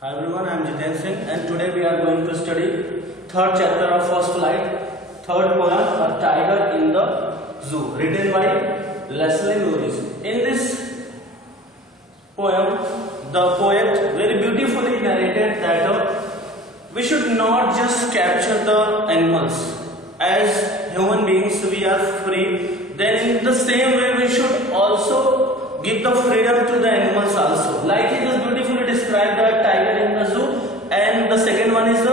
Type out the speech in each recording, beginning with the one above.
Hi everyone, I am Jiten Singh and today we are going to study third chapter of First Flight, third poem, A Tiger in the Zoo, written by Leslie Norris. In this poem, the poet very beautifully narrated that we should not just capture the animals. As human beings, we are free. Then in the same way, we should also give the freedom to the animals also. Like it is beautifully described, the tiger in the zoo, and the second one is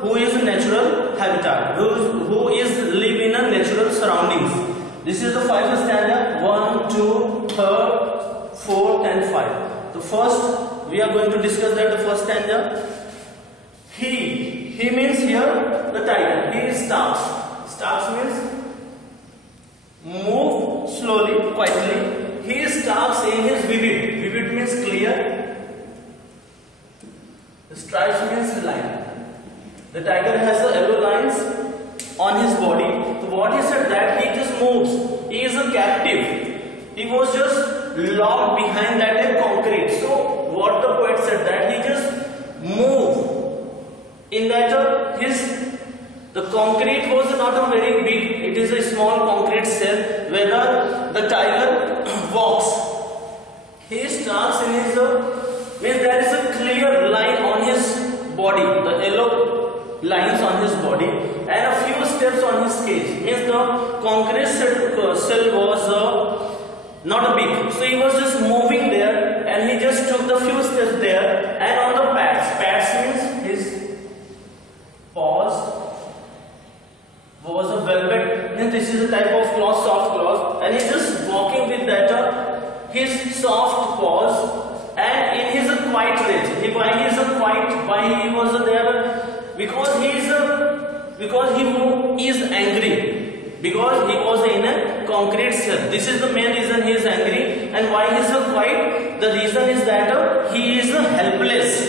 who is natural habitat, who is live in a natural surroundings. This is the 5th stanza, 1, 2, 3, 4 and 5. The first we are going to discuss that the first stanza. He means here the tiger. He starts. Starts means move slowly, quietly. He starts in his vivid. Vivid means clear. Stripes means line. The tiger has the yellow lines on his body. So what he said that he just moves. He is a captive. He was just locked behind that concrete. So what the poet said that he just moved. In that the concrete was not a very big, it is a small concrete cell where the tiger walks. He starts in his, means there is a clear line on his body, the yellow lines on his body and a few steps on his cage. Means the concrete cell was not big. So he was just moving there and he just took the few steps there and on the pads means his paws was a velvet, means this is a type of cloth, soft cloth, and he is just walking with that his soft paws and in his quiet rage. Why he was there? Because he is angry. Because he was in a concrete cell. This is the main reason he is angry. And why he is so quiet? The reason is that he is helpless.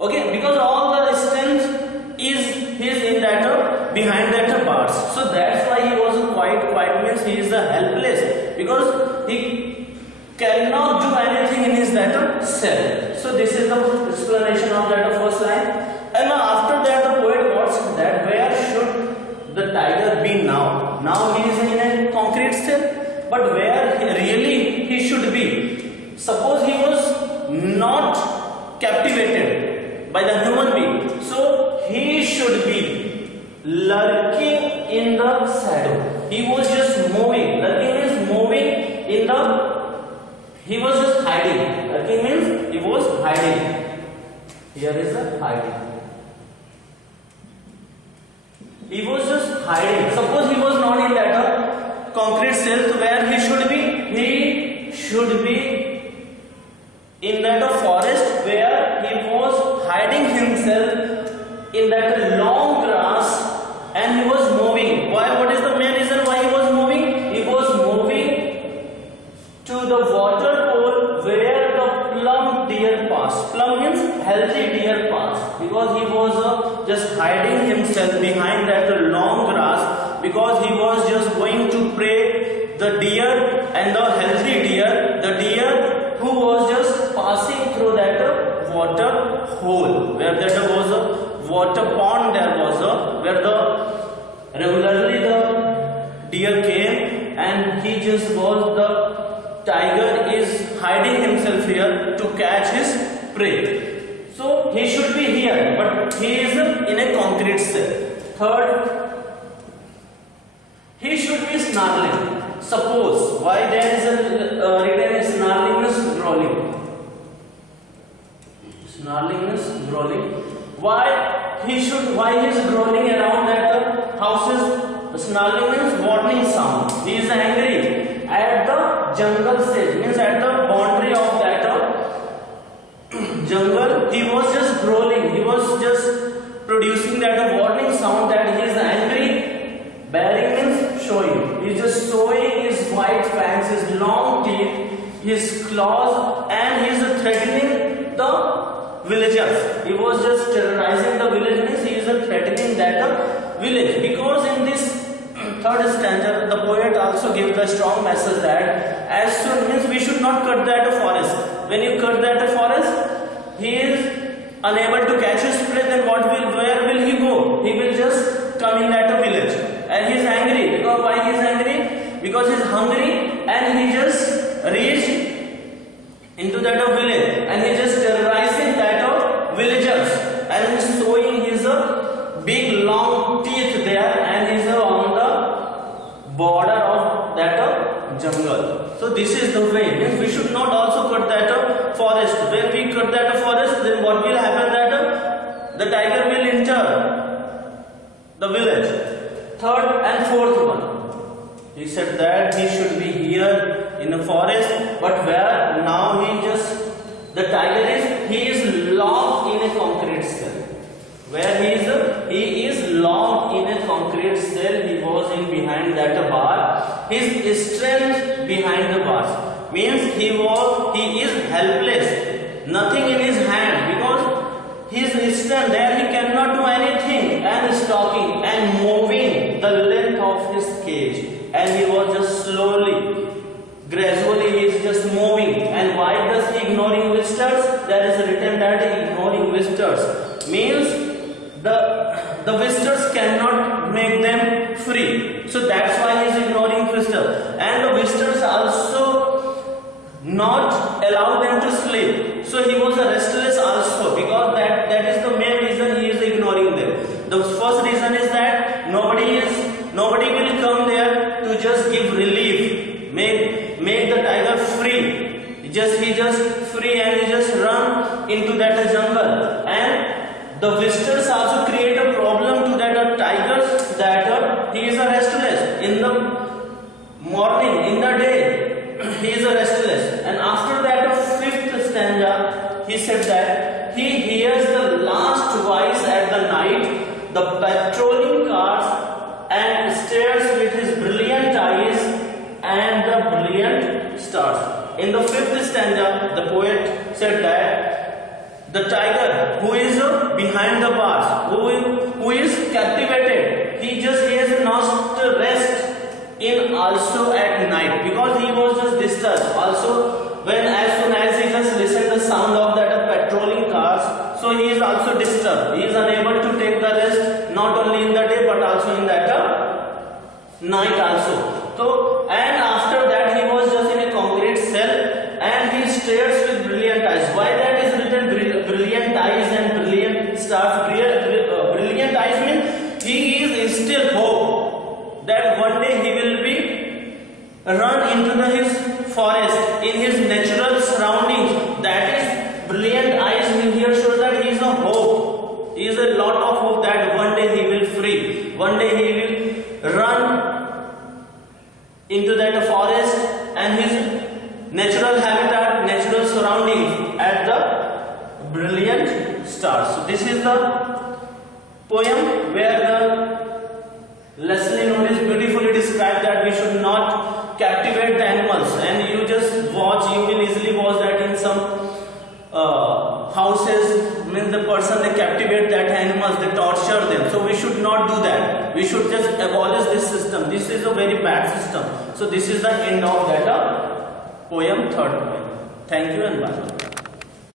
Okay, because all the strength is in that behind that bars. So that's why he was quiet. Quiet means he is helpless because he cannot do anything in his that cell. So this is the explanation of that first line. And after that the poet wants that where should the tiger be now? Now he is in a concrete cell, but where really he should be? Suppose he was not captivated by the human being, so he should be lurking in the shadow. He was just moving. Lurking means moving in the. He was just hiding. Lurking means he was hiding. Here is the hiding. He was just hiding. Suppose he was not in that concrete cell, where he should be? He should be in that forest where he was hiding himself in that long grass and he was moving. Why? What is the main reason why he was moving? He was moving to the water hole where the plump deer pass. Plump means healthy deer pass. Because he was just hiding himself behind that long grass because he was just going to prey the deer and the healthy deer. The deer who was just passing through that water hole where there was a water pond, there was where the regularly the deer came and he just was the tiger is hiding himself here to catch his prey. So he should be here, but he is in a concrete cell. Third, he should be snarling. Suppose why there is a written as snarling is growling. Snarling is growling. Why he is growling around that houses? Snarling means warning sound. He is angry at the jungle stage, means at the boundary of that jungle. He was just growling. He was just producing that warning sound that he is angry. Bearing means showing. He is just showing his white fangs, his long teeth, his claws, and he is threatening the villagers. He was just terrorizing the village, means he is threatening that village. Because in this third stanza, the poet also gives the strong message that as soon means we should not cut that forest. When you cut that forest, he is unable to catch his prey, then where will he go? He will just come in that village, and he is angry. Because why he is angry? Because he is hungry, and he just reached into that village, and he just terrorizing that villagers, and he's showing his big long teeth there, and he's on the border of that jungle. So this is the way. Means we should not also cut that forest. When we cut that forest, then what will happen? That the tiger will enter the village. Third and fourth one, he said that he should be here in the forest, but where now the tiger is locked in a concrete cell. Where he is locked in a concrete cell. He was in behind that bar. His strength behind the bars means he is helpless. Nothing in his hand, because his strength there, he cannot do anything, and stalking and moving the length of his cage, and he was just slowly, gradually he is just moving. And why does he ignoring visitors? There is written that ignoring visitors means the visitors cannot make them free. So that's why he is ignoring visitors. And the visitors also not allow them to sleep. So he was restless also, because that is the main reason he is ignoring them. The first reason is that nobody will come there to just give relief, make the tiger free. He just free, and he just run into that jungle. And the visitors also create a problem to that tigers, that he is restless in the morning, in the day he is restless. And after that fifth stanza, he said that he hears the last voice at the night, the patrolling cars, and stares with his brilliant eyes and the brilliant stars. In the fifth stanza, the poet said that the tiger who is behind the bars, who is captivated, he has not rest in also at night, because he was just disturbed. Also, as soon as he just listened the sound of that patrolling cars, so he is also disturbed. He is unable to take the rest, not only in the day but also in that night also. So, and after that he was just in a concrete cell, and he stares with brilliant eyes. Why that is written brilliant eyes and brilliant stars? Brilliant eyes means he is still hope that one day he will be run into his forest, in his natural surroundings. That is brilliant eyes means here shows that he is a hope. He is a lot of hope that one day he will free. One day he will run into that forest and his natural habitat, natural surroundings at the brilliant stars. So this is the poem where the Leslie Notice beautifully described that we should not captivate the animals. And you just watch, you will easily watch that in some houses, means the person they captivate that animals, they torture them. So we should not do that. We should just abolish this system. This is a very bad system. So this is the end of that poem, third poem. Thank you and bye.